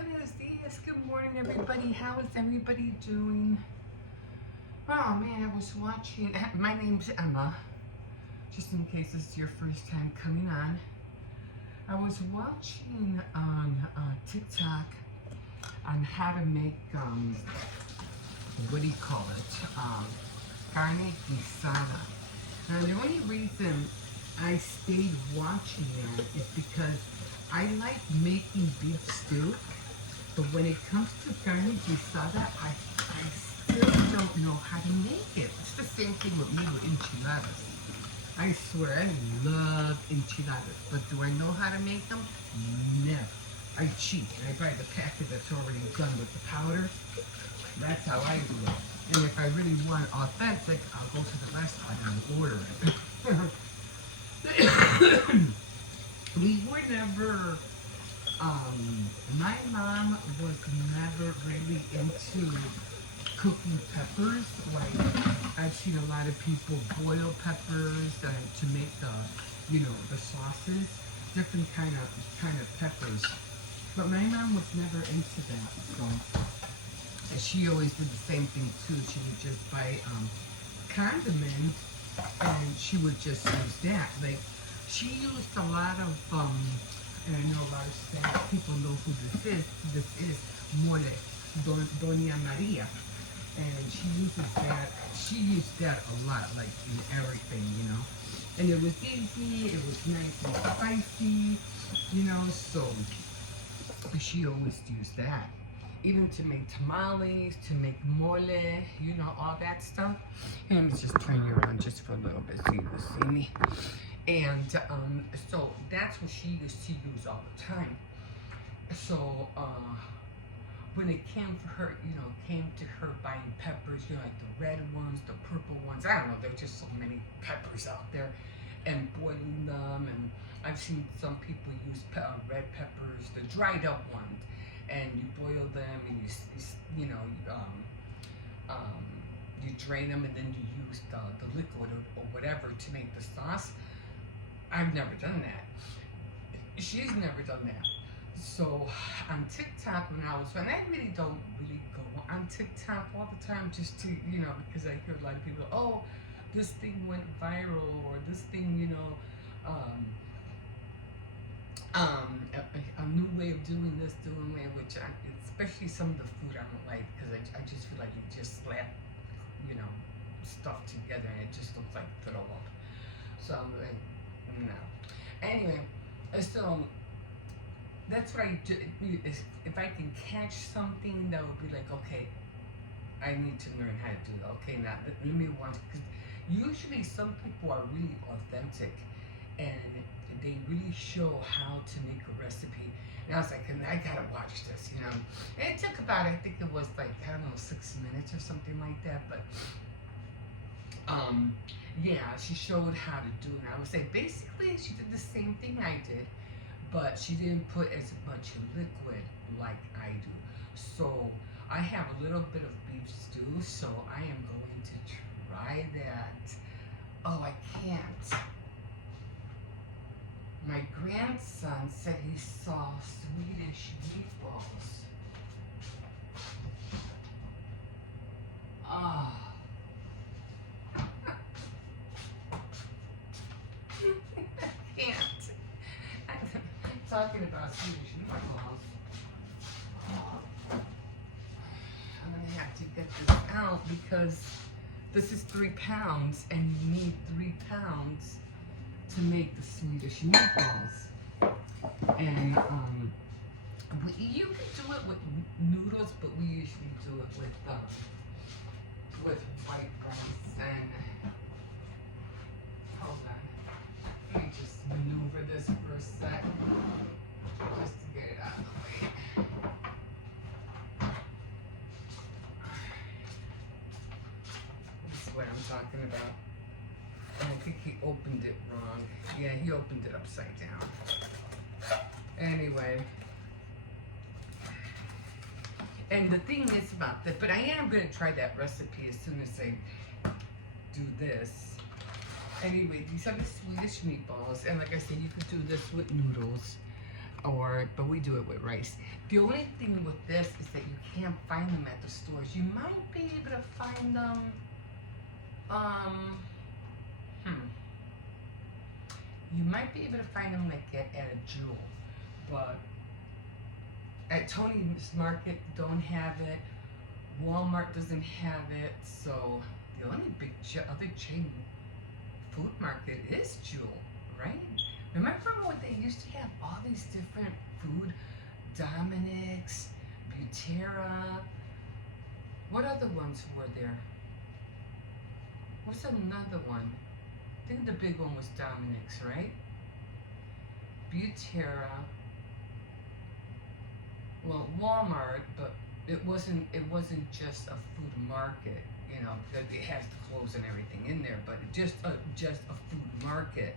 Buenos dias. Good morning, everybody. How is everybody doing? Oh man, I was watching. My name's Emma. Just in case this is your first time coming on, I was watching on TikTok on how to make what do you call it? Carne guisada. Now the only reason I stayed watching that is because I like making beef stew, but when it comes to carne guisada, I still don't know how to make it. It's the same thing with me with enchiladas. I swear, I love enchiladas, but do I know how to make them? Never. I cheat. I buy the packet that's already done with the powder. That's how I do it. And if I really want authentic, I'll go to the restaurant and order it. We were never, my mom was never really into cooking peppers. Like, I've seen a lot of people boil peppers to make the sauces, different kind of peppers. But my mom was never into that, so she always did the same thing too. She would just buy condiments and she would just use that. Like, she used a lot of, and I know a lot of Spanish people know who this is. This is mole, Doña Maria. And she used that a lot, like in everything, And it was easy, it was nice and spicy, so she always used that. Even to make tamales, to make mole, all that stuff. And let me just turn you around just for a little bit so you can see me. And so that's what she used to use all the time. So when it came to her buying peppers, like the red ones, the purple ones, I don't know, there's just so many peppers out there, and boiling them. And I've seen some people use red peppers, the dried up ones, and you boil them and you drain them and then you use the liquid or whatever to make the sauce. I've never done that. She's never done that. So on TikTok, when I really don't go on TikTok all the time, just to, because I hear a lot of people, oh, this thing went viral, or this thing, a new way of doing this, which especially some of the food I don't like, because I just feel like you just slap, stuff together and it just looks like throw up. So I'm like, no. Anyway, so that's what I do. If I can catch something that would be like, okay, I need to learn how to do it. Okay, now let me watch, because usually some people are really authentic and they really show how to make a recipe. And I was like, I gotta watch this, And it took about, I think it was like, I don't know, 6 minutes or something like that. But yeah, she showed how to do it. And I would say basically she did the same thing I did, but she didn't put as much liquid like I do. So I have a little bit of beef stew, so I am going to try that. Oh, I can't. My grandson said he saw Swedish meatballs. Oh. I can't. I'm talking about Swedish meatballs. I'm gonna have to get this out because this is 3 pounds and you need 3 pounds to make the Swedish meatballs. And you can do it with noodles, but we usually do it with white rice. And hold on, let me just maneuver this for a sec, just to get it out of the way. This is what I'm talking about. I think he opened it wrong. Yeah, he opened it upside down. Anyway. And the thing is about that, but I am going to try that recipe as soon as I do this. Anyway, these are the Swedish meatballs. And like I said, you could do this with noodles. but we do it with rice. The only thing with this is that you can't find them at the stores. You might be able to find them. You might be able to find them like at a Jewel, but at Tony's Market don't have it. Walmart doesn't have it. So the only other chain food market is Jewel, right? Remember when they used to have all these different food, Dominick's, Butera. What other ones were there? What's another one? I think the big one was Dominick's, right? Butera. Well, Walmart, but it wasn't just a food market, you know, that it has the clothes and everything in there, but just a food market.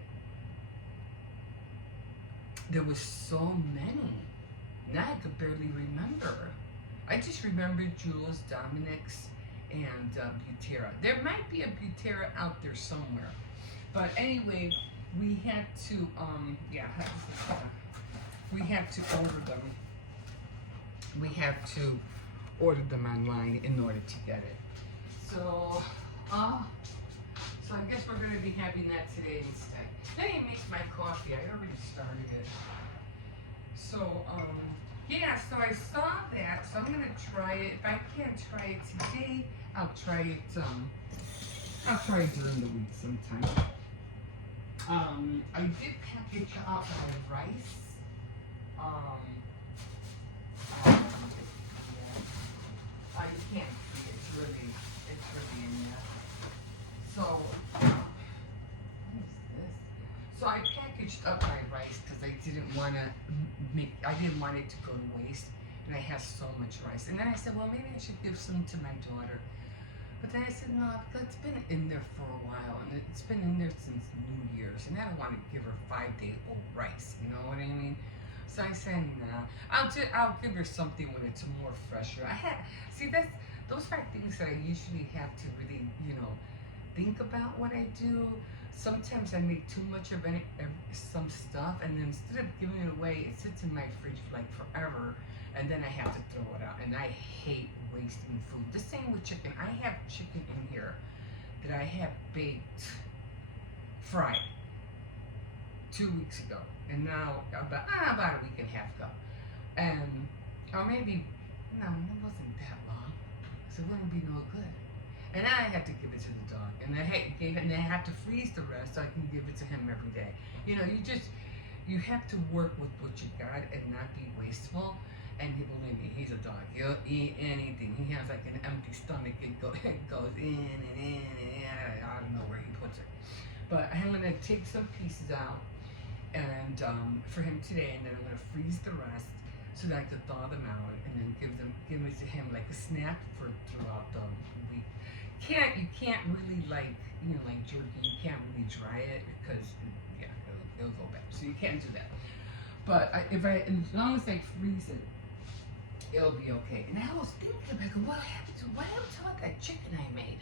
There was so many. Now I could barely remember. I just remember Jewel's, Dominick's, and Butera. There might be a Butera out there somewhere. But anyway, we had to, we have to order them. We have to order them online in order to get it. So I guess we're going to be having that today instead. Let me make my coffee. I already started it. So, yeah, so I saw that, so I'm going to try it. If I can't try it today, I'll try it during the week sometime. I did package up my rice. You can't see, it's really in there. So, what is this? So I packaged up my rice because I didn't want it to go to waste, and I have so much rice. And then I said, well, maybe I should give some to my daughter. But then I said, no, it's been in there for a while, and it's been in there since New Year's, and I don't want to give her 5-day-old rice, you know what I mean? So I said, nah, I'll give her something when it's more fresher. Those are things that I usually have to really, you know, think about what I do. Sometimes I make too much of some stuff, and then instead of giving it away, it sits in my fridge for like forever, and then I have to throw it out. And I hate wasting food. The same with chicken. I have chicken in here that I have fried 2 weeks ago, and now about a week and a half ago, and or maybe no, it wasn't that long, so it wouldn't be no good. And now I have to give it to the dog, and I have to freeze the rest so I can give it to him every day. You know, you have to work with what you got and not be wasteful. And believe me, he's a dog. He'll eat anything. He has like an empty stomach. It goes in and in and in. I don't know where he puts it. But I'm gonna take some pieces out and for him today, and then I'm gonna freeze the rest so that I can thaw them out and then give it to him like a snack for throughout the week. You can't really like jerky. You can't really dry it because it'll go bad. So you can't do that. But as long as I freeze it, it'll be okay. And I was thinking about what happened to all that chicken I made?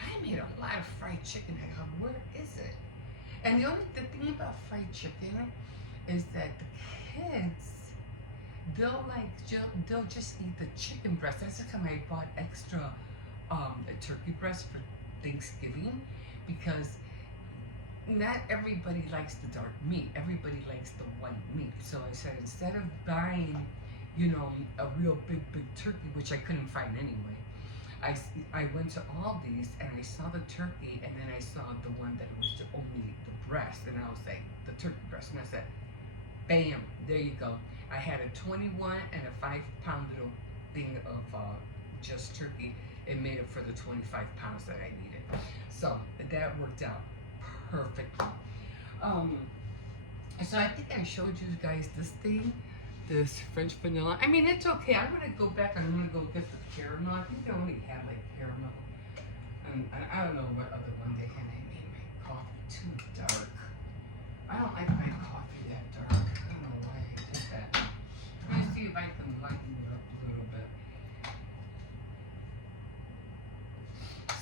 I made a lot of fried chicken. I go, where is it? And the thing about fried chicken is that the kids, they'll just eat the chicken breast. That's how I bought extra turkey breast for Thanksgiving, because not everybody likes the dark meat. Everybody likes the white meat. So I said, instead of buying, a real big turkey, which I couldn't find anyway, I went to Aldi's and I saw the turkey, and then I saw the one that was only the breast, and I was like, the turkey breast, and I said, bam, there you go. I had a 21 and a 5-pound little thing of just turkey. It made up for the 25 pounds that I needed. So that worked out perfectly. So I think I showed you guys this French vanilla. I mean, it's okay. I'm gonna go back and I'm gonna go get the caramel. I think they only had like caramel, and I don't know what other one they had. I made my coffee too dark. I don't like my coffee that dark. I don't know why I did that. Let me see if I can lighten it up a little bit.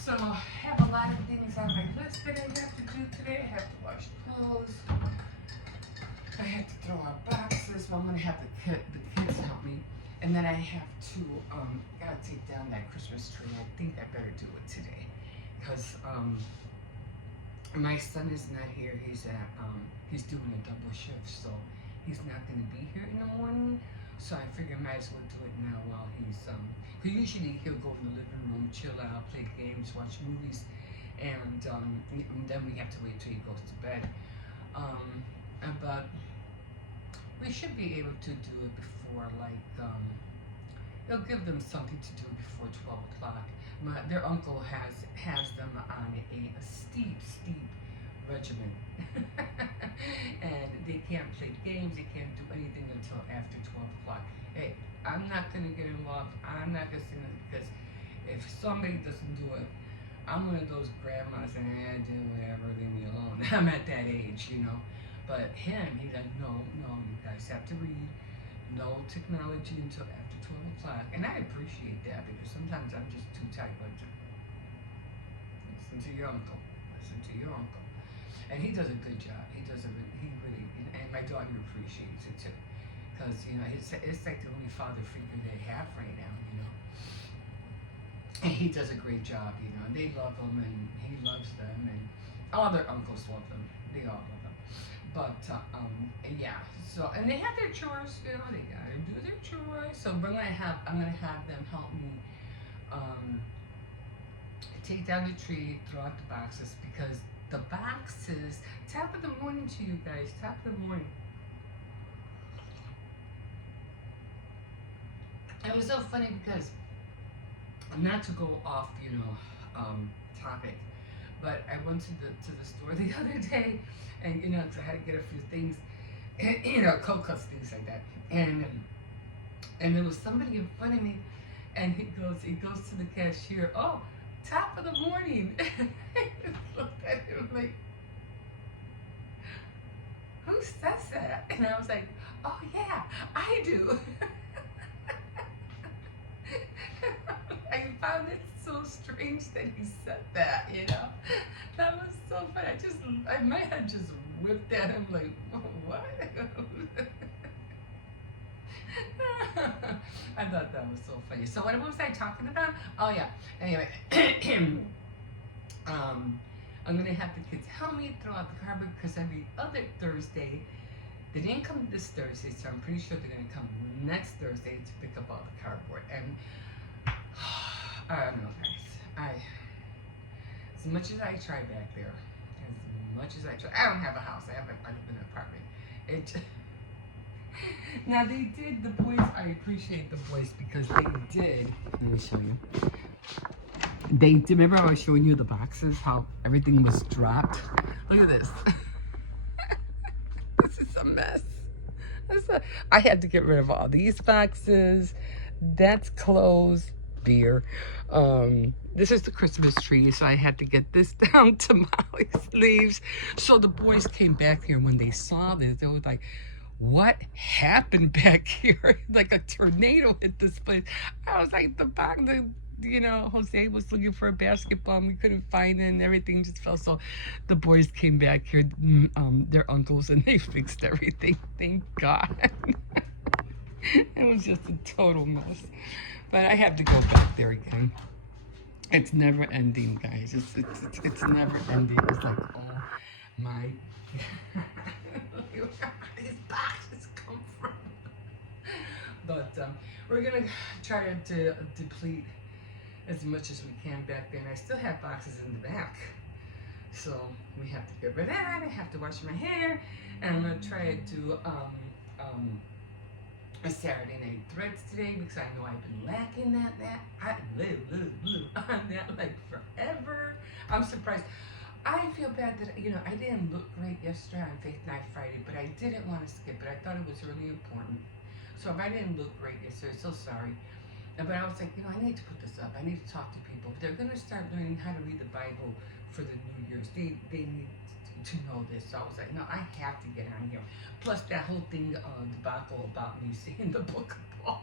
So I have a lot of things on my list that I have to do today. I have to wash clothes. I have to throw out boxes. So that's why I'm gonna have the kids help me, and then I have to gotta take down that Christmas tree. I think I better do it today, cause my son is not here. He's doing a double shift, so he's not gonna be here in the morning. So I figure I might as well do it now while usually he'll go in the living room, chill out, play games, watch movies, and then we have to wait till he goes to bed. But we should be able to do it before, like, they'll give them something to do before 12 o'clock. Their uncle has them on a steep regimen. And they can't play games, they can't do anything until after 12 o'clock. Hey, I'm not going to get involved. I'm not going to say it, because if somebody doesn't do it, I'm one of those grandmas and I do whatever, leave me alone. I'm at that age, you know. But him, he's like, no, you guys have to read. No technology until after 12 o'clock. And I appreciate that, because sometimes I'm just too tired. But listen to your uncle. Listen to your uncle. And he does a good job. He really, and my daughter appreciates it too. Because, you know, it's like the only father figure they have right now, you know. And he does a great job, you know. And they love him, and he loves them, and all their uncles love them. They all love them. But, yeah. So, and they have their chores, you know. They gotta do their chores. So I'm gonna have them help me take down the tree, throw out the boxes, because the boxes, top of the morning to you guys, top of the morning. It was so funny because, not to go off, you know, topic, but I went to the store the other day, and, you know, I had to get a few things, and, you know, cold cuts, things like that, and there was somebody in front of me, and he goes to the cashier, oh, top of the morning. I looked at him like, who says that? And I was like, oh yeah, I do. I found it so strange that he said that, you know. That was so funny. My head just whipped at him like, what? I thought that was so funny. So what was I talking about? Oh yeah. Anyway, I'm gonna have the kids help me throw out the cardboard, because every other Thursday, they didn't come this Thursday, so I'm pretty sure they're gonna come next Thursday to pick up all the cardboard. And I don't know, guys. As much as I try back there, as much as I try, I don't have a house. I live in an apartment. Now they did, the boys, I appreciate the boys, because they did, let me show you. They did, remember I was showing you the boxes, how everything was dropped? Look at this. This is a mess. I had to get rid of all these boxes. That's clothes, beer. This is the Christmas tree, so I had to get this down to Molly's leaves. So the boys came back here, when they saw this, they was like, what happened back here? Like a tornado hit this place. I was like, you know, Jose was looking for a basketball and we couldn't find it, and everything just fell. So the boys came back here, their uncles, and they fixed everything. Thank God. It was just a total mess. But I have to go back there again. It's never ending, guys. It's never ending. It's like, oh my God. Where these boxes come from? But we're gonna try to deplete as much as we can back there. And I still have boxes in the back, so we have to get rid of that. I have to wash my hair, and I'm gonna try to do a Saturday Night Threads today, because I know I've been lacking on that like forever. I'm surprised. I feel bad that, you know, I didn't look great yesterday on Faith Night Friday, but I didn't want to skip it. I thought it was really important. So if I didn't look great yesterday, so sorry. But I was like, you know, I need to put this up. I need to talk to people. They're going to start learning how to read the Bible for the New Year's. They need to know this. So I was like, no, I have to get on here. Plus that whole thing, debacle about me seeing the Book of Paul.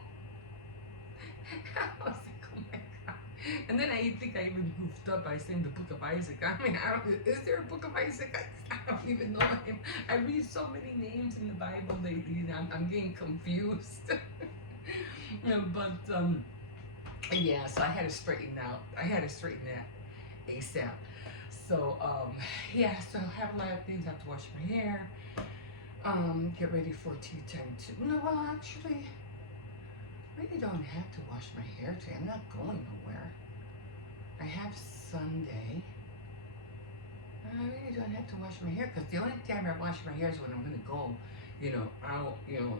I was like, oh my God. And then I think I even goofed up by saying the Book of Isaac. I mean, I don't, is there a Book of Isaac? I don't even know him. I read so many names in the Bible lately, you know, I'm getting confused. You know, but yeah, so I had to straighten out. I had to straighten that ASAP. So yeah, so I have a lot of things. I have to wash my hair. Get ready for tea time too. No, well, actually, I really don't have to wash my hair today. I'm not going nowhere. I have Sunday. I really don't have to wash my hair because the only time I wash my hair is when I'm gonna go, you know, out, you know.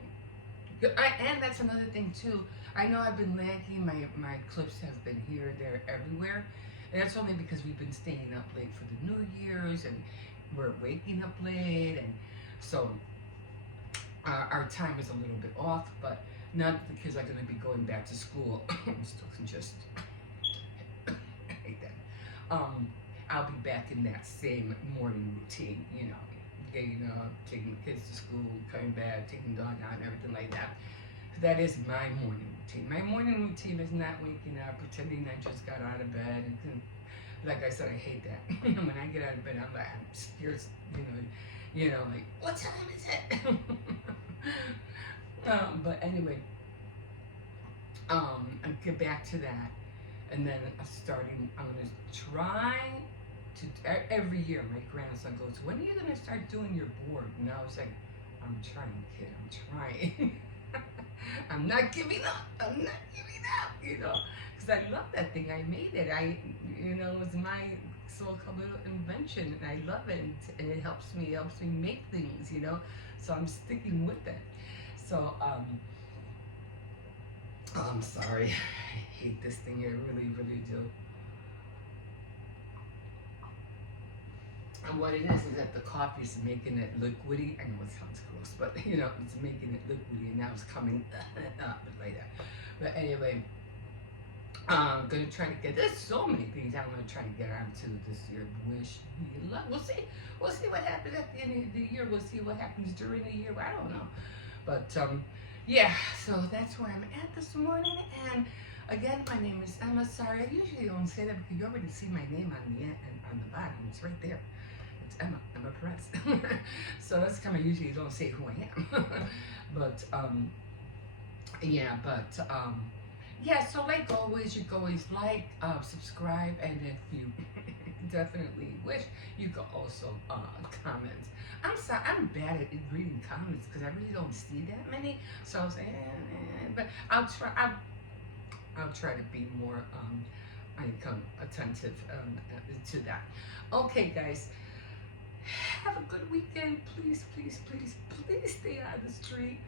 And that's another thing too. I know I've been lagging. My clips have been here, there, everywhere. And that's only because we've been staying up late for the New Year's and we're waking up late, and so our time is a little bit off. But not because I'm gonna be going back to school. I'm still just I hate that. I'll be back in that same morning routine, you know, getting up, taking the kids to school, coming back, taking the dog out, and everything like that. That is my morning routine. My morning routine is not waking up, pretending I just got out of bed. And like I said, I hate that. When I get out of bed, I'm like, I'm scared, you know, like, what time is it? But anyway, I'll get back to that. And then I'm going to try to, every year my grandson goes, when are you going to start doing your board? And I was like, I'm trying, kid, I'm trying. I'm not giving up. I'm not giving up, you know, because I love that thing. I made it. You know, it was my so-called little invention, and I love it, and it helps me make things, you know. So I'm sticking with it. So I'm sorry. I hate this thing. I really, really do. And what it is that the coffee is making it liquidy. I know it sounds gross, but you know, it's making it liquidy, and now it's coming up like that. But anyway, I'm gonna try to get. There's so many things I'm gonna try to get onto this year. Wish me luck. We'll see. We'll see what happens at the end of the year. We'll see what happens during the year. I don't know. But yeah. So that's where I'm at this morning. And again, my name is Emma. Sorry, I usually don't say that because you already see my name on the bottom. It's right there. Emma Perez. So that's kind of usually don't say who I am. But yeah, yeah, so like always, you can always like, subscribe, and if you definitely wish, you can also comment. I'm sorry, I'm bad at reading comments because I really don't see that many. So I was like, but I'll try to be more attentive to that. Okay, guys. Have a good weekend. Please, please, please, please stay out of the street.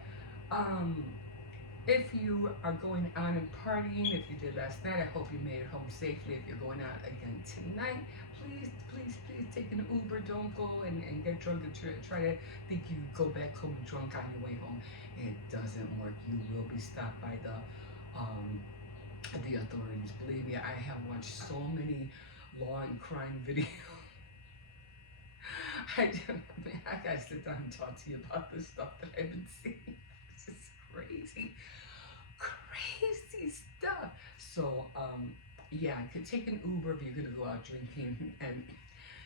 If you are going out and partying, if you did last night, I hope you made it home safely. If you're going out again tonight, please, please, please take an Uber. Don't go and get drunk and try to think you go back home drunk on your way home. It doesn't work. You will be stopped by the authorities. Believe me, I have watched so many law and crime videos. I gotta sit down and talk to you about this stuff that I've been seeing. It's just crazy stuff. So, yeah, I could take an Uber if you're gonna go out drinking, and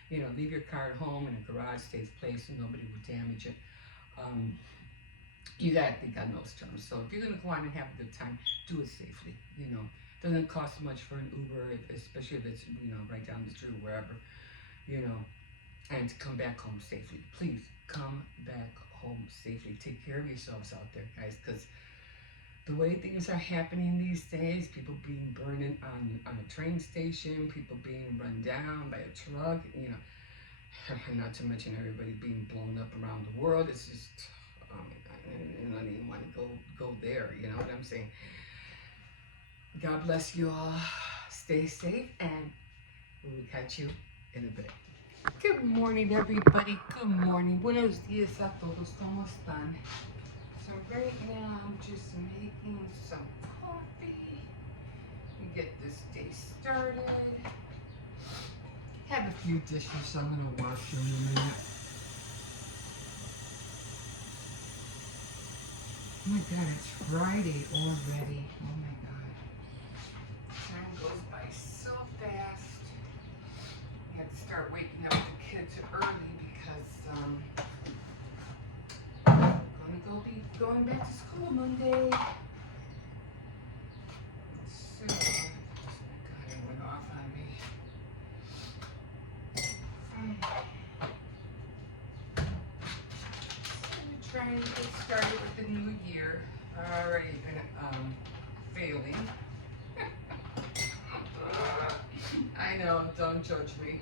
you know, leave your car at home in a garage, safe place, so nobody will damage it. You gotta think on those terms. So if you're gonna go out and have a good time, do it safely. You know, it doesn't cost much for an Uber, especially if it's, you know, right down the street or wherever. You know. And to come back home safely. Please come back home safely. Take care of yourselves out there, guys, because the way things are happening these days, people being burned on a train station, people being run down by a truck, you know, not to mention everybody being blown up around the world. It's just, oh my God, I don't even want to go there, you know what I'm saying? God bless you all. Stay safe, and we'll catch you in a bit. Good morning, everybody. Good morning. Buenos días a todos. ¿Cómo están? So right now, I'm just making some coffee to get this day started. Have a few dishes, so I'm going to wash them in a minute. Oh my God, it's Friday already. Oh my God. Time goes by start waking up the kids early because I'm gonna be going back to school Monday. So, oh my God, it went off on me. So we're trying to get started with the new year. Already been failing. I know, don't judge me.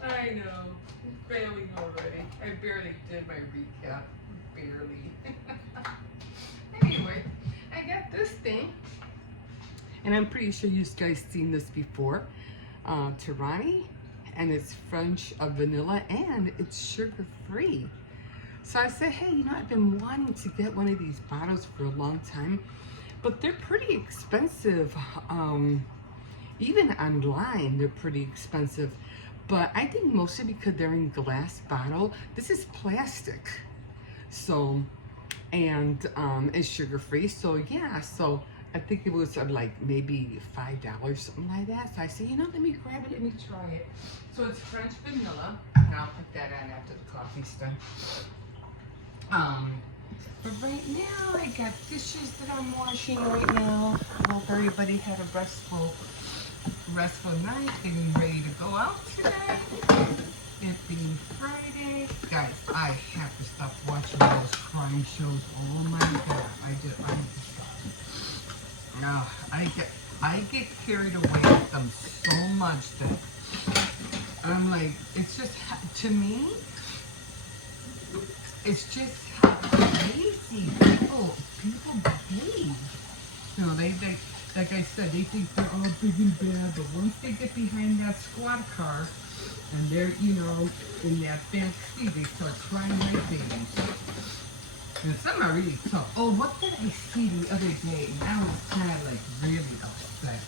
I know, I'm failing already. I barely did my recap. Barely. Anyway, I got this thing. And I'm pretty sure you guys seen this before. Torani. And it's French vanilla and it's sugar free. So I said, hey, you know, I've been wanting to get one of these bottles for a long time. But they're pretty expensive. Even online, they're pretty expensive. But I think mostly because they're in glass bottle. This is plastic. So, and it's sugar free. So yeah, so I think it was like maybe $5, something like that. So I said, you know, let me grab it, let me try it. So it's French vanilla. And I'll put that on after the coffee's done. But right now I got dishes that I'm washing right now. I hope everybody had a restful night, getting ready to go out today. It being Friday. Guys, I have to stop watching those crime shows. Oh my God, I need to stop. No, I get carried away with them so much that I'm like, it's just, to me, it's just how crazy people behave. You know, they like I said, they think they're all big and bad, but once they get behind that squad car and they're, you know, in that back seat, they start crying like babies. And some are really tough. Oh, what did I see the other day? And I was kind of like really upset.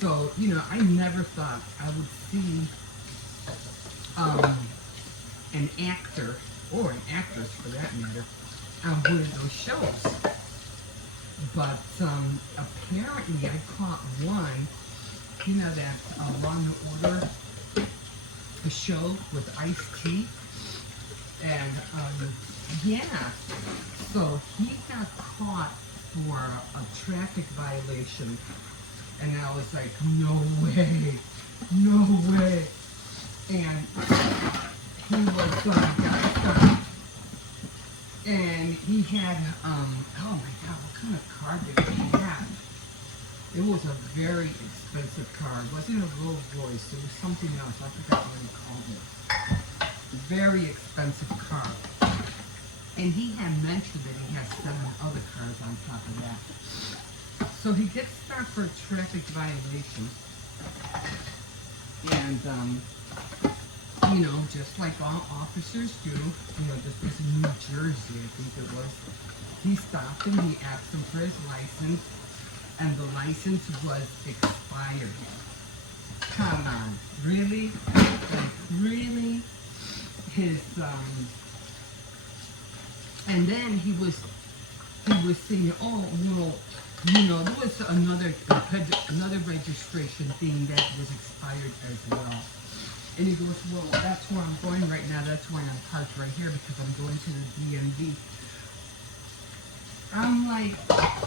So, you know, I never thought I would see an actor, or an actress for that matter, on one of those shows. But apparently I caught one, you know, that Law and Order, the show with Ice-T. And yeah, so he got caught for a traffic violation. And I was like, no way, no way. And he was got stopped. And he had, oh my God, what kind of car did he have? It was a very expensive car. It wasn't a Rolls Royce, it was something else. I forgot what he called it. Very expensive car. And he had mentioned that he has 7 other cars on top of that. So he gets stopped for a traffic violation. And, you know, just like all officers do, you know, this was in New Jersey, I think it was. He stopped him, he asked him for his license, and the license was expired. Come on, really? Like, really? His, and then he was saying, oh, well, you know, there was another registration thing that was expired as well. And he goes, well, that's where I'm going right now. That's why I'm parked right here because I'm going to the DMV. I'm like,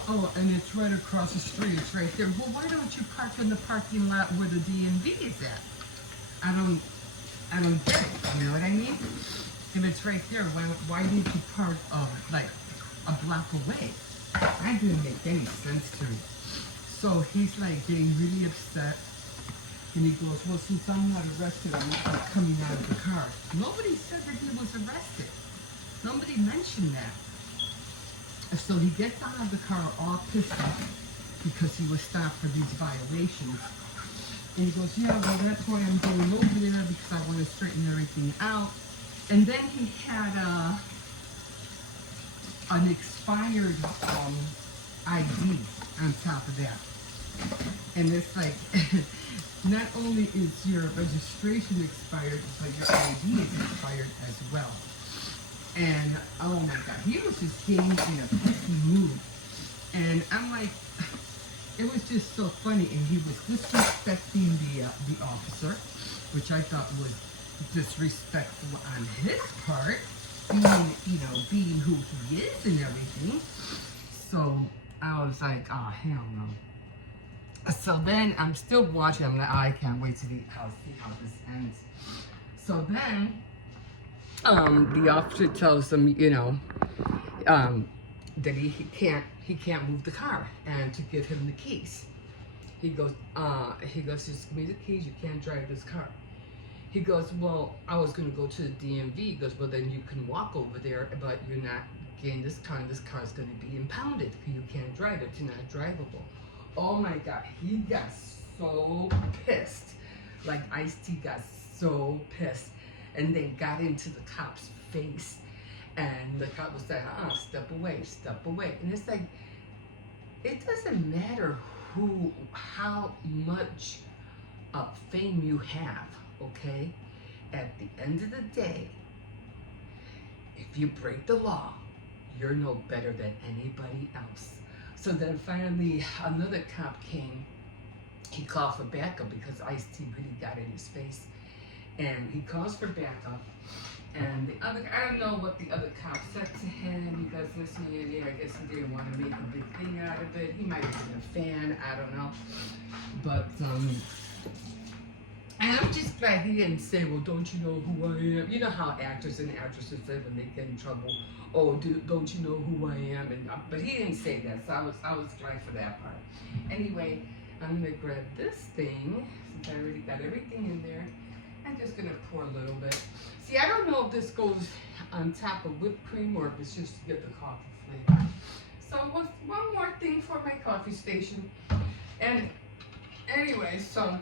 oh, and it's right across the street. It's right there. Well, why don't you park in the parking lot where the DMV is at? I don't get it. You know what I mean? If it's right there, why didn't you park like a block away? That didn't make any sense to me. So he's like getting really upset. And he goes, well, since I'm not arrested, I'm not coming out of the car. Nobody said that he was arrested. Nobody mentioned that. So he gets out of the car all pissed off because he was stopped for these violations. And he goes, yeah, well, that's why I'm going over there because I want to straighten everything out. And then he had an expired ID on top of that. And it's like, not only is your registration expired, but your ID is expired as well. And oh my God, he was just getting in a pissy mood. And I'm like, it was just so funny. And he was disrespecting the officer, which I thought was disrespectful on his part, being, being who he is and everything. So I was like, oh, hell no. So then I'm still watching. I'm like, oh, I can't wait to see how this ends. So then, the officer tells them, that he can't move the car, and to give him the keys. He goes, just give me the keys. You can't drive this car. He goes, well, I was gonna go to the DMV. He goes, well, then you can walk over there, but you're not getting this car, and this car is gonna be impounded. You can't drive it. It's not drivable. Oh my God, he got so pissed. Like Ice-T got so pissed, and they got into the cop's face, and the cop was like, step away, step away. And it's like, it doesn't matter how much fame you have, okay? At the end of the day, if you break the law, you're no better than anybody else. So then finally, another cop came. He called for backup because Ice-T really got in his face. And he calls for backup. And the other, I don't know what the other cop said to him. Because listening in, I guess he didn't want to make a big thing out of it. He might have been a fan, I don't know. But, and I'm just glad he didn't say, well, don't you know who I am? You know how actors and actresses say when they get in trouble, oh, don't you know who I am? And but he didn't say that, so I was glad for that part. Anyway, I'm gonna grab this thing since I already got everything in there. I'm just gonna pour a little bit. See, I don't know if this goes on top of whipped cream or if it's just to get the coffee flavor. So one more thing for my coffee station. And anyway, so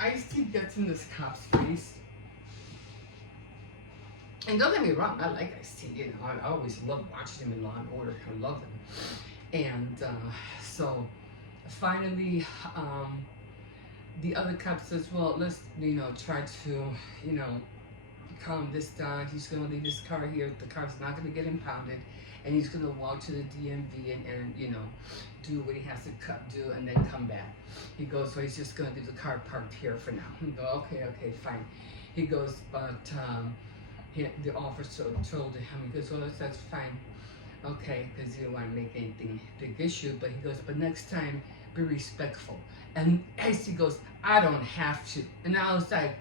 Ice-T gets in this cop's face. And don't get me wrong, I like Ice-T, I always love watching him in Law and Order. I love him. And so finally, the other cop says, well, let's, try to, calm this down. He's going to leave his car here. The car's not going to get impounded. And he's going to walk to the DMV and do what he has to do and then come back. He goes, so he's just going to leave the car parked here for now. He goes, okay, fine. He goes, but the officer told him, he goes, well, that's fine. Okay, because he didn't want to make anything big issue. But he goes, but next time, be respectful. And Ice-T goes, I don't have to. And I was like,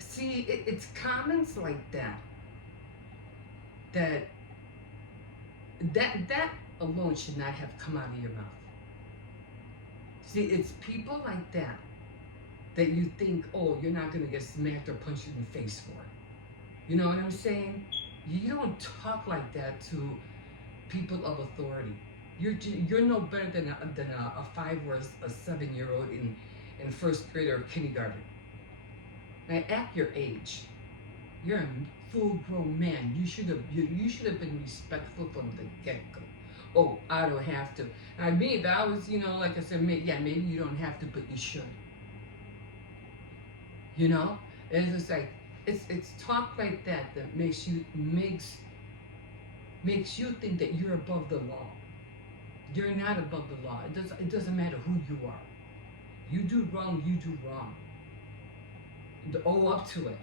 see, it's comments like that alone should not have come out of your mouth. See, it's people like that you think, oh, you're not going to get smacked or punched in the face for. You know what I'm saying? You don't talk like that to people of authority. You're no better than a 5 or a 7-year-old in first grade or kindergarten. Now, at your age, you're a full-grown man. You should have been respectful from the get-go. Oh, I don't have to. I mean, if I was, like I said, maybe you don't have to, but you should. It's just like it's talk like that makes you think that you're above the law. You're not above the law. It doesn't matter who you are. You do wrong, you do wrong. Own up to it.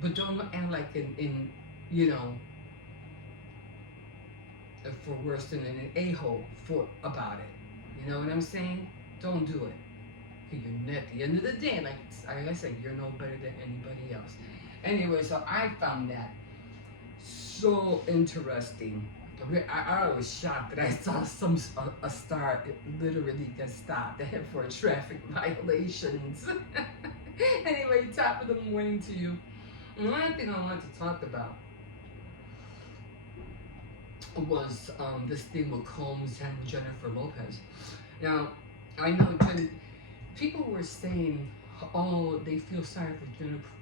But don't act like for worse than an a-hole about it. You know what I'm saying? Don't do it. You're at the end of the day, like I said, you're no better than anybody else. Anyway, so I found that so interesting. I was shocked that I saw a star literally get stopped for traffic violations. Anyway, top of the morning to you. One thing I wanted to talk about was this thing with Combs and Jennifer Lopez. Now, I know people were saying, oh, they feel sorry for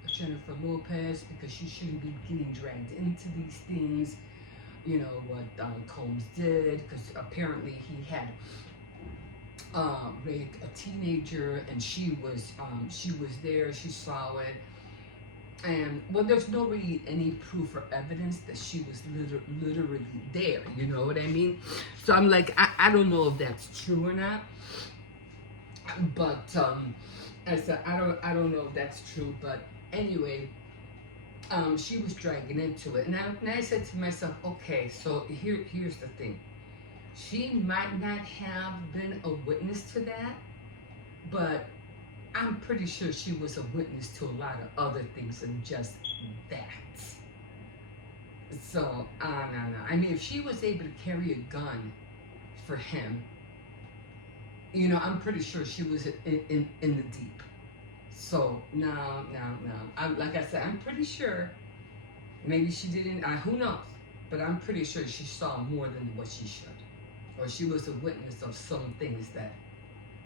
Jennifer Lopez because she shouldn't be getting dragged into these things. What Combs did, because apparently he had raped a teenager, and she was there, she saw it, and there's no really any proof or evidence that she was literally there. You know what I mean? So I'm like, I don't know if that's true or not, but I said, I don't know if that's true, but anyway, she was dragging into it, and I said to myself, okay, so here's the thing. She might not have been a witness to that, but I'm pretty sure she was a witness to a lot of other things than just that. So, no. I mean, if she was able to carry a gun for him, I'm pretty sure she was in the deep. So, no. Like I said, I'm pretty sure. Maybe she didn't, who knows? But I'm pretty sure she saw more than what she should. Or she was a witness of some things that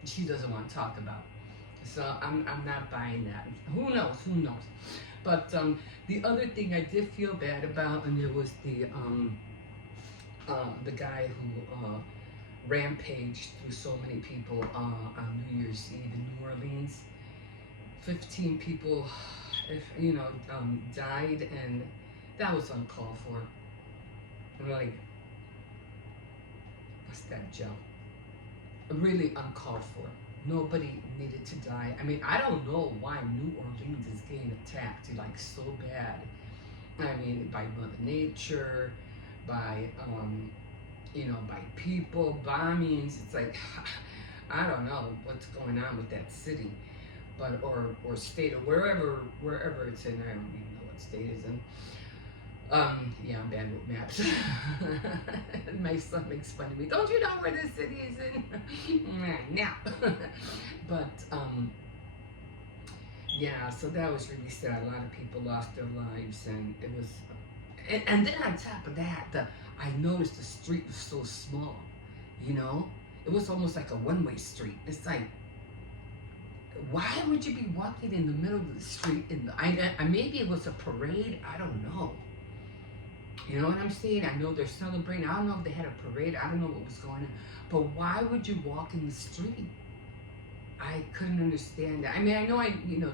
she doesn't want to talk about. So I'm not buying that. Who knows? But the other thing I did feel bad about, and there was the guy who rampaged through so many people on New Year's Eve in New Orleans. 15 people, died, and that was uncalled for. Like, what's that, Joe? Really uncalled for. Nobody needed to die. I mean, I don't know why New Orleans is getting attacked like so bad. I mean, by Mother Nature, by by people, bombings. It's like, I don't know what's going on with that city, but or state or wherever it's in. I don't even know what state it's in. Yeah, I'm bad with maps. My son makes fun of me. Don't you know where this city is in? Now. But, yeah, so that was really sad. A lot of people lost their lives, and it was, and then on top of that, I noticed the street was so small, It was almost like a one-way street. It's like, why would you be walking in the middle of the street? Maybe it was a parade. I don't know. You know what I'm saying? I know they're celebrating. I don't know if they had a parade. I don't know what was going on. But why would you walk in the street? I couldn't understand that. I mean, I know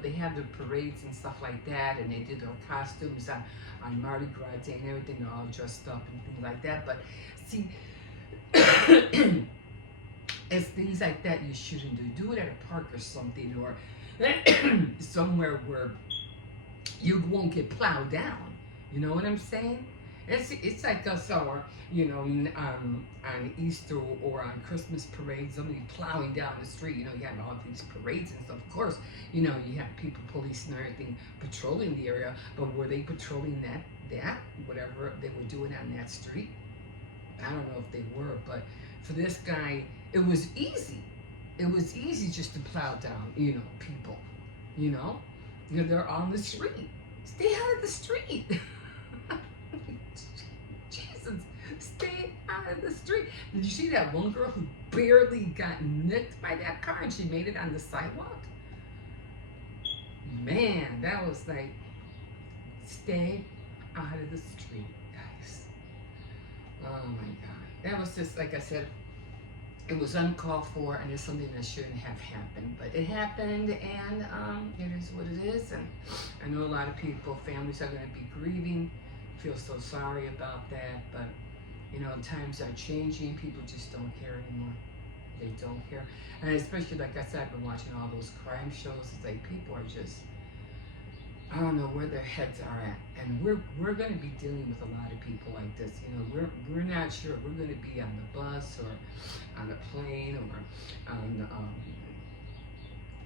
they have the parades and stuff like that, and they did their costumes on Mardi Gras Day and everything. They're all dressed up and things like that. But see, as things like that you shouldn't do. Do it at a park or something, or somewhere where you won't get plowed down. You know what I'm saying? It's like us, or on Easter or on Christmas parades, somebody plowing down the street. You have all these parades and stuff. Of course, you have people, police and everything patrolling the area. But were they patrolling that whatever they were doing on that street? I don't know if they were, but for this guy, it was easy. It was easy just to plow down, people. They're on the street. Stay out of the street. Jesus, stay out of the street. Did you see that one girl who barely got nicked by that car and she made it on the sidewalk? Man, that was like, stay out of the street, guys. Oh my God. That was just, like I said, it was uncalled for, and it's something that shouldn't have happened. But it happened, and it is what it is. And I know a lot of people, families are going to be grieving, feel so sorry about that. But, times are changing. People just don't care anymore. They don't care. And especially, like I said, I've been watching all those crime shows. It's like people are just, I don't know where their heads are at. And we're going to be dealing with a lot of people like this. We're not sure. We're going to be on the bus or on a plane or on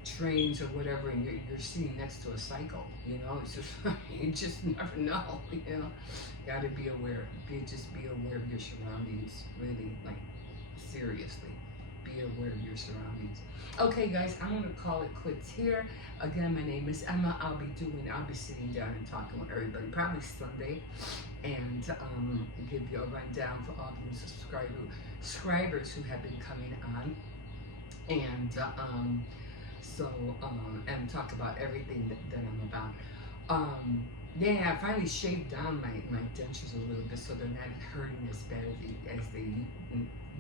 trains or whatever, and you're sitting next to a psycho. It's just, you just never know. Got to be aware. Just be aware of your surroundings. Really, like, seriously. Be aware of your surroundings. Okay, guys, I'm going to call it quits here. Again, my name is Emma. I'll be sitting down and talking with everybody, probably Sunday, and give you a rundown for all the new subscribers who have been coming on, and and talk about everything that I'm about. Yeah, I finally shaved down my dentures a little bit so they're not hurting as bad as they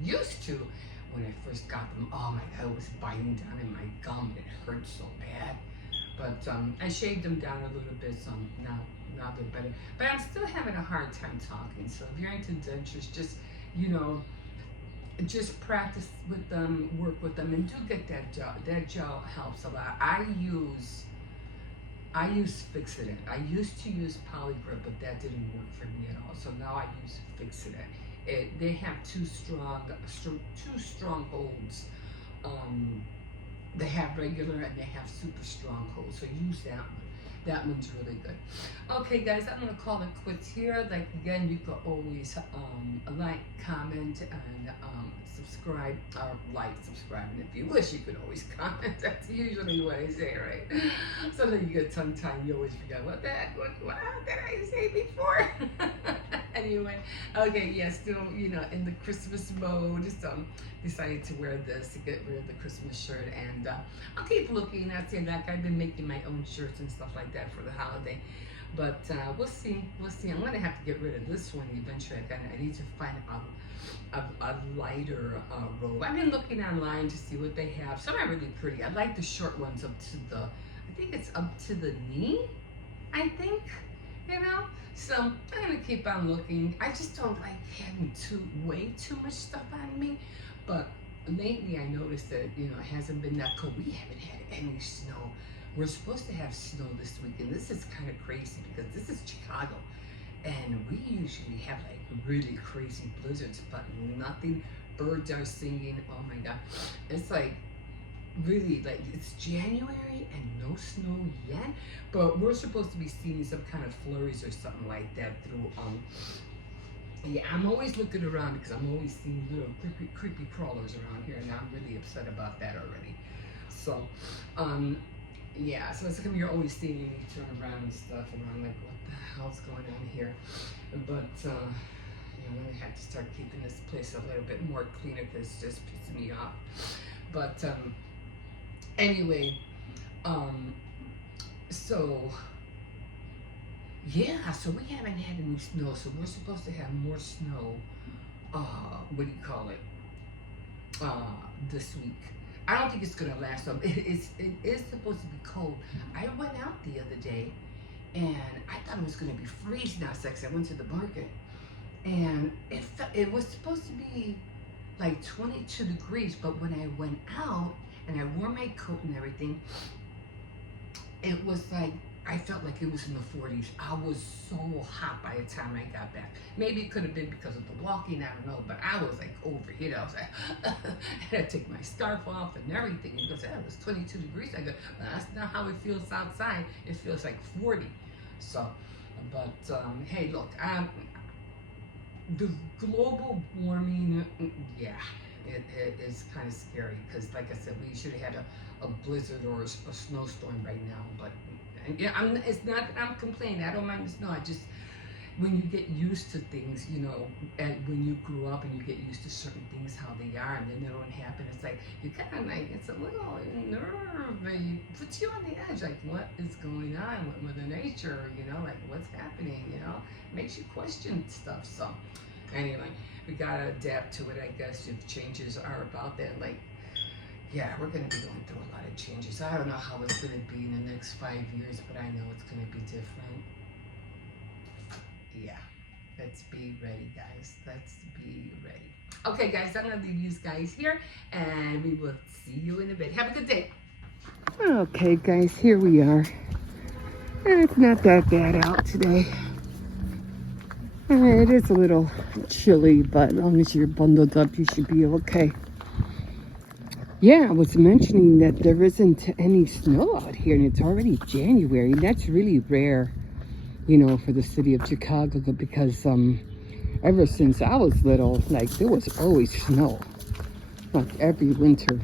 used to. When I first got them, oh my God, it was biting down in my gum. It hurt so bad. But I shaved them down a little bit, so now they're better. But I'm still having a hard time talking. So if you're into dentures, just, just practice with them, work with them, and do get that gel. That gel helps a lot. I use Fix-It. I used to use Polygrip, but that didn't work for me at all. So now I use Fix-It. They have two strong holds. Um, they have regular and they have super strong holds. So use that one. That one's really good. Okay, guys, I'm gonna call it quits here. Like again, you can always like, comment, and subscribe, or like, subscribe, and if you wish, you could always comment. That's usually what I say, right? Sometimes you get tongue-tied, you always forget what did I say before? Anyway, okay, yes, still, in the Christmas mode, just decided to wear this to get rid of the Christmas shirt, and I'll keep looking. I've been making my own shirts and stuff like that for the holiday, but we'll see. I'm gonna have to get rid of this one eventually. I need to find a lighter robe. I've been looking online to see what they have. Some are really pretty. I like the short ones up to I think it's up to the knee, I think, So I'm gonna keep on looking. I just don't like having way too much stuff on me. But lately I noticed that, it hasn't been that cold. We haven't had any snow. We're supposed to have snow this week, and this is kind of crazy because this is Chicago. And we usually have like really crazy blizzards, but nothing. Birds are singing. Oh my God. It's like, really, like, it's January and no snow yet, but we're supposed to be seeing some kind of flurries or something like that through yeah, I'm always looking around because I'm always seeing little creepy crawlers around here, and I'm really upset about that already. So yeah, so it's like you're always seeing me turn around and stuff, and I'm like, what the hell's going on here? But I'm gonna have to start keeping this place a little bit more cleaner because it's just pissing me off. But anyway, so yeah, so we haven't had any snow, so we're supposed to have more snow, this week. I don't think it's gonna last long. It is supposed to be cold. I went out the other day, and I thought it was gonna be freezing outside because I went to the market, and it was supposed to be like 22 degrees, but when I went out and I wore my coat and everything, it was like, I felt like it was in the 40s. I was so hot by the time I got back. Maybe it could have been because of the walking, I don't know, but I was like overheated. I was like, I had to take my scarf off and everything. And it was 22 degrees. I go, well, that's not how it feels outside. It feels like 40. So, but hey, look, the global warming, yeah, it is kind of scary because, like I said, we should have had a blizzard or a snowstorm right now. But yeah, it's not that I'm complaining. I don't mind the snow. I just, when you get used to things, and when you grew up and you get used to certain things, how they are, and then they don't happen, it's like, you kind of like, it's a little nerve, it puts you on the edge, like, what is going on with Mother Nature, like, what's happening, makes you question stuff. So anyway, we gotta adapt to it, I guess, if changes are about that. Like, yeah, we're going to be going through a lot of changes. I don't know how it's going to be in the next 5 years, but I know it's going to be different. Yeah, let's be ready, guys. Let's be ready. Okay, guys, I'm going to leave you guys here, and we will see you in a bit. Have a good day. Okay, guys, here we are. It's not that bad out today. It is a little chilly, but as long as you're bundled up, you should be okay. Yeah, I was mentioning that there isn't any snow out here, and it's already January. That's really rare, for the city of Chicago, because ever since I was little, like, there was always snow, like every winter.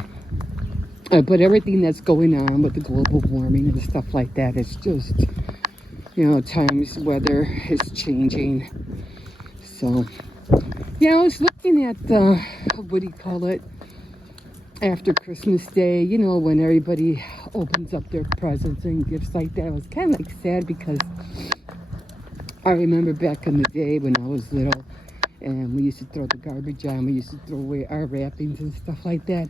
But everything that's going on with the global warming and stuff like that, it's just, times weather is changing. So, yeah, I was looking at after Christmas Day, when everybody opens up their presents and gifts like that. I was kind of like sad because I remember back in the day when I was little, and we used to throw the garbage out, we used to throw away our wrappings and stuff like that.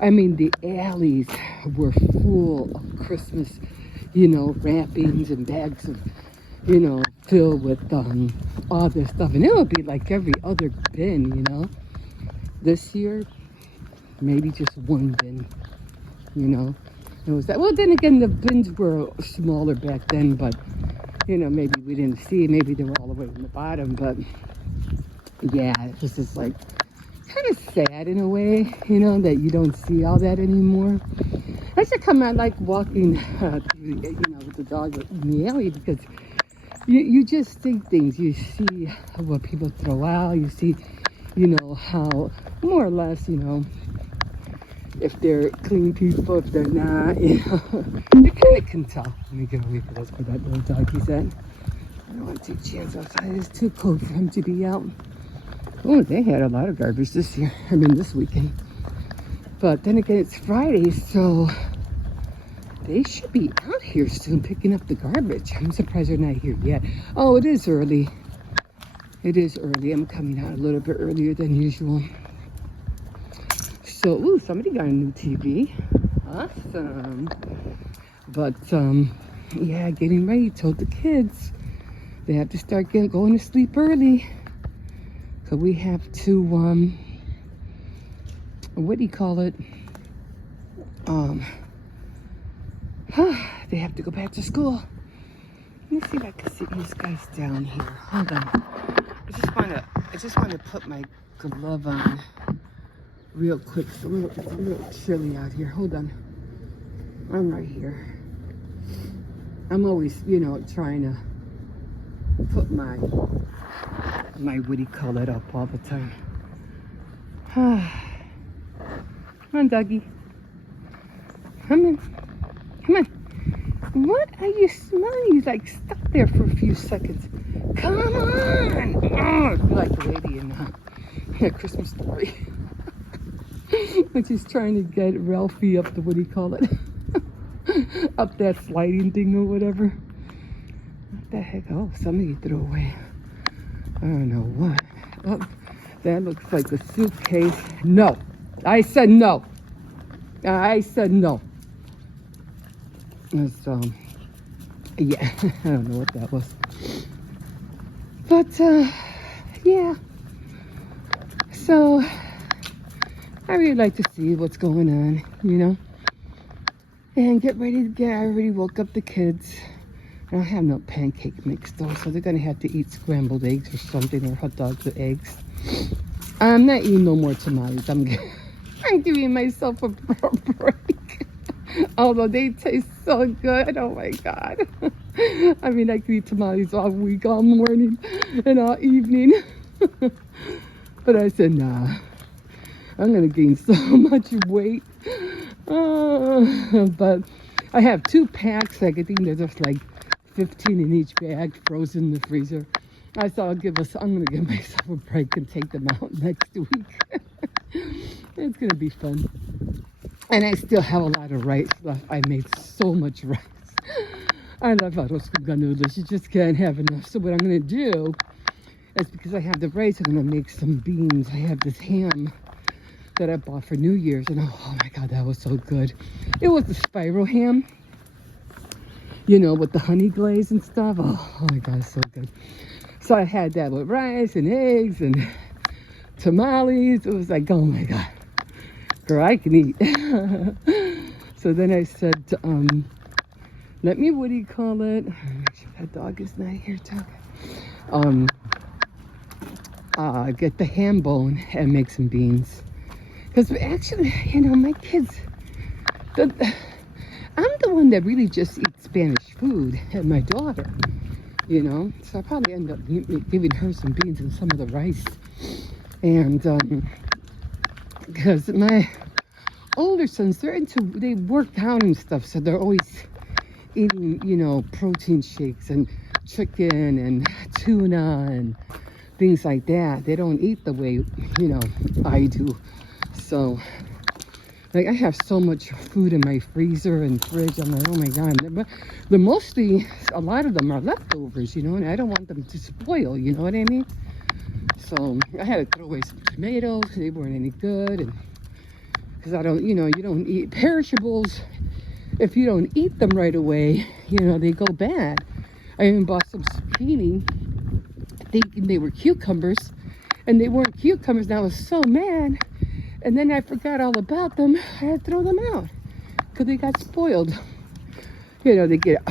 I mean, the alleys were full of Christmas, wrappings and bags of, filled with all this stuff. And it would be like every other bin, This year, maybe just one bin, you know. It was that. Well, then again, the bins were smaller back then, but, you know, maybe we didn't see it. Maybe they were all the way in the bottom, but yeah, it was just like kind of sad in a way, you know, that you don't see all that anymore. I should come out like walking, you know, with the dog in the alley because you just see things. You see what people throw out. You see, you know, how more or less, you know, if they're clean people, if they're not, you know, you kind of can tell. Let me get away from this where that little doggy's at. I don't want to take a chance outside. It's too cold for him to be out. Oh, they had a lot of garbage this year. I mean, this weekend. But then again, it's Friday, so they should be out here soon picking up the garbage. I'm surprised they're not here yet. Oh, it is early. It is early. I'm coming out a little bit earlier than usual. So, ooh, somebody got a new TV. Awesome. But, yeah, getting ready. Told the kids they have to start going to sleep early. So we have to, what do you call it? They have to go back to school. Let me see if I can see these guys down here. Hold on. I just want to put my glove on real quick. It's a little chilly out here. Hold on. I'm right here. I'm always, you know, trying to put my what do you call it up all the time. Come on, doggy. Come on. Come on. What are you smelling? You like stuck there for a few seconds. Come on. Oh, I feel like the lady in Christmas Story. When she's trying to get Ralphie up the, what do you call it? Up that sliding thing or whatever. What the heck? Oh, somebody threw away. I don't know what. Oh, that looks like a suitcase. No. I said no. I said no. It's, yeah, I don't know what that was. But, yeah. So, I really like to see what's going on, you know. And get ready to get, I already woke up the kids. I don't have no pancake mix though, so they're gonna have to eat scrambled eggs or something, or hot dogs with eggs. I'm not eating no more tamales. I'm giving myself a break. Although they taste so good, oh my God. I mean, I could eat tamales all week, all morning, and all evening. But I said, nah, I'm gonna gain so much weight. But I have 2 packs. I think they're just like 15 in each bag, frozen in the freezer. I thought I'm gonna give myself a break and take them out next week. It's gonna be fun. And I still have a lot of rice left. I made so much rice. I love arroz con ganulas. You just can't have enough. So what I'm gonna do is, because I have the rice, I'm gonna make some beans. I have this ham that I bought for New Year's, and oh my God, that was so good. It was the spiral ham, you know, with the honey glaze and stuff. Oh my God, so good. So I had that with rice and eggs and tamales. It was like, oh my God, girl, I can eat. So then I said, let me, what do you call it? Make sure that dog is not here talking. Get the ham bone and make some beans. Because actually, you know, my kids, I'm the one that really just eats Spanish food, and my daughter, you know. So I probably end up giving her some beans and some of the rice. And because my older sons, they work out and stuff, so they're always eating, you know, protein shakes and chicken and tuna and things like that. They don't eat the way, you know, I do. So, like, I have so much food in my freezer and fridge. I'm like, oh my God. But mostly, a lot of them are leftovers, you know, and I don't want them to spoil, you know what I mean? So, I had to throw away some tomatoes. They weren't any good. And because I don't, you know, you don't eat perishables. If you don't eat them right away, you know, they go bad. I even bought some zucchini thinking they were cucumbers. and they weren't cucumbers, and I was so mad. And then I forgot all about them. I had to throw them out because they got spoiled. You know, they get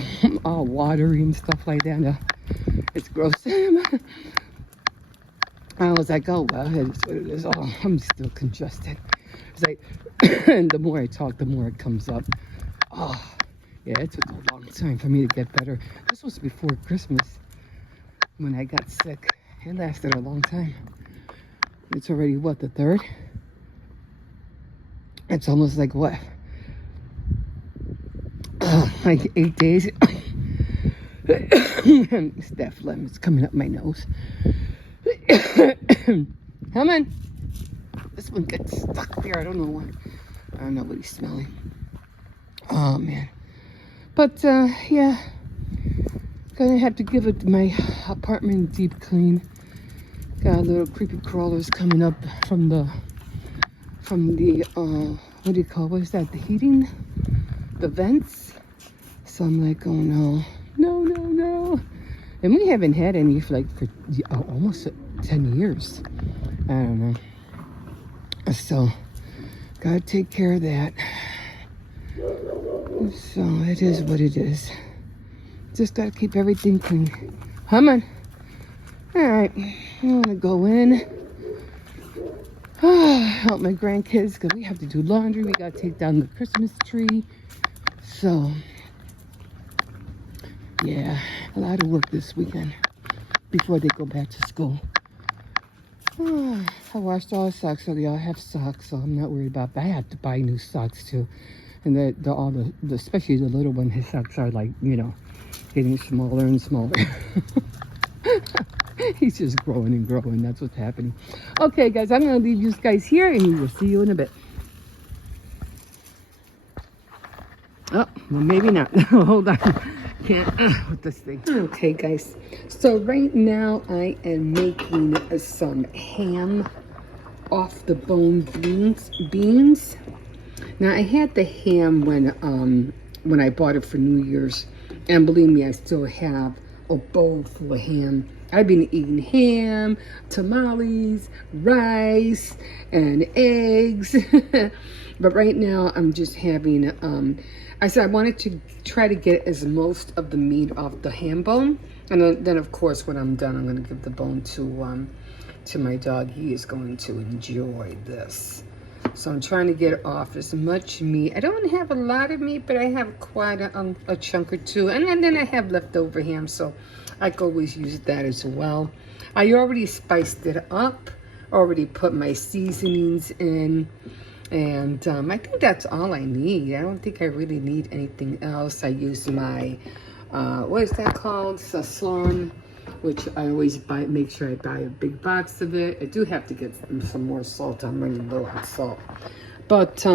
all watery and stuff like that. It's gross. I was like, oh, well, it's what it is. Oh, I'm still congested. It's like, and the more I talk, the more it comes up. Oh, yeah, it took a long time for me to get better. This was before Christmas when I got sick. It lasted a long time. It's already, what, the 3rd? It's almost like, what? Like 8 days. That phlegm is coming up my nose. Come on. This one gets stuck there. I don't know what. I don't know what he's smelling. Oh, man. But, yeah. Gonna have to give it my apartment deep clean. Got little creepy crawlers coming up from the, what do you call, what is that? The heating? The vents? So I'm like, oh, no. No. And we haven't had any for almost 10 years. I don't know. So, gotta take care of that. So, it is what it is. Just gotta keep everything clean. Come on. Alright, I'm gonna go in. Help my grandkids because we have to do laundry. We gotta take down the Christmas tree. So, yeah, a lot of work this weekend before they go back to school. I washed all the socks, so they all have socks, so I'm not worried about that. I have to buy new socks too. And especially the little one, his socks are like, you know, getting smaller and smaller. He's just growing and growing. That's what's happening. Okay, guys, I'm going to leave you guys here, and we will see you in a bit. Oh, well, maybe not. Hold on. Can't with this thing. Okay, guys. So right now I am making some ham off the bone beans. Now I had the ham when I bought it for New Year's, and believe me, I still have a bowl full of ham. I've been eating ham, tamales, rice, and eggs. But right now I'm just having I said I wanted to try to get as most of the meat off the ham bone, and then of course when I'm done, I'm going to give the bone to my dog. He is going to enjoy this. So I'm trying to get off as much meat. I don't have a lot of meat, but I have quite a chunk or two, and then I have leftover ham, so I can always use that as well. I already spiced it up, already put my seasonings in. And I think that's all I need. I don't think I really need anything else. I use my, what is that called? Sazón, which I always make sure I buy a big box of it. I do have to get some more salt. I'm running low on salt. But,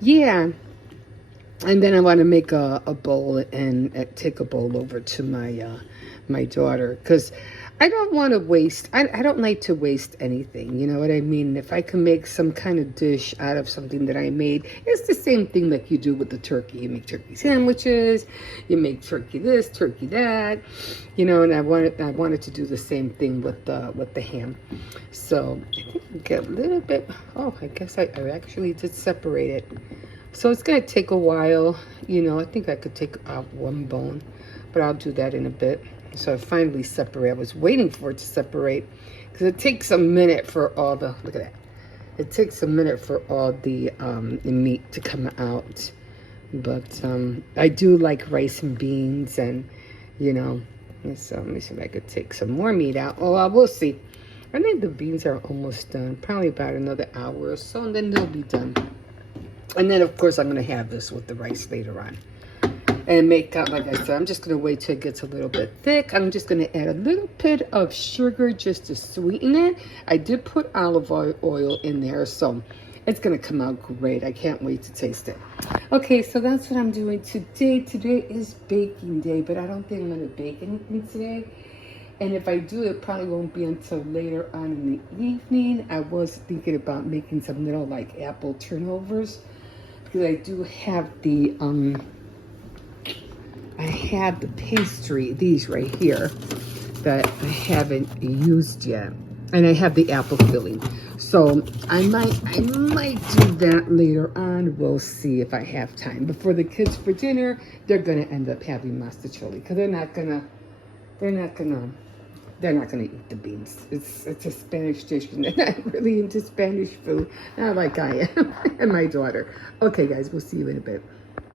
yeah. And then I want to make a bowl and take a bowl over to my daughter. Because I don't want to waste, I don't like to waste anything, you know what I mean? If I can make some kind of dish out of something that I made, it's the same thing like you do with the turkey. You make turkey sandwiches, you make turkey this, turkey that, you know, and I wanted to do the same thing with the ham. So I think I get a little bit, oh, I guess I actually did separate it. So it's going to take a while, you know, I think I could take out one bone, but I'll do that in a bit. So I finally separate. I was waiting for it to separate because it takes a minute for all the, look at that. It takes a minute for all the meat to come out. But I do like rice and beans and, you know, so let me see if I could take some more meat out. Oh, we'll see. I think the beans are almost done. Probably about another hour or so, and then they'll be done. And then, of course, I'm going to have this with the rice later on. And make out, like I said, I'm just going to wait till it gets a little bit thick. I'm just going to add a little bit of sugar just to sweeten it. I did put olive oil in there, so it's going to come out great. I can't wait to taste it. Okay, so that's what I'm doing today. Today is baking day, but I don't think I'm going to bake anything today. And if I do, it probably won't be until later on in the evening. I was thinking about making some little, like, apple turnovers, because I do have the, I have the pastry, these right here, that I haven't used yet. And I have the apple filling. So I might do that later on. We'll see if I have time. But for the kids for dinner, they're gonna end up having mastacholi because they're not gonna eat the beans. It's a Spanish dish, and they're not really into Spanish food, not like I am and my daughter. Okay, guys, we'll see you in a bit.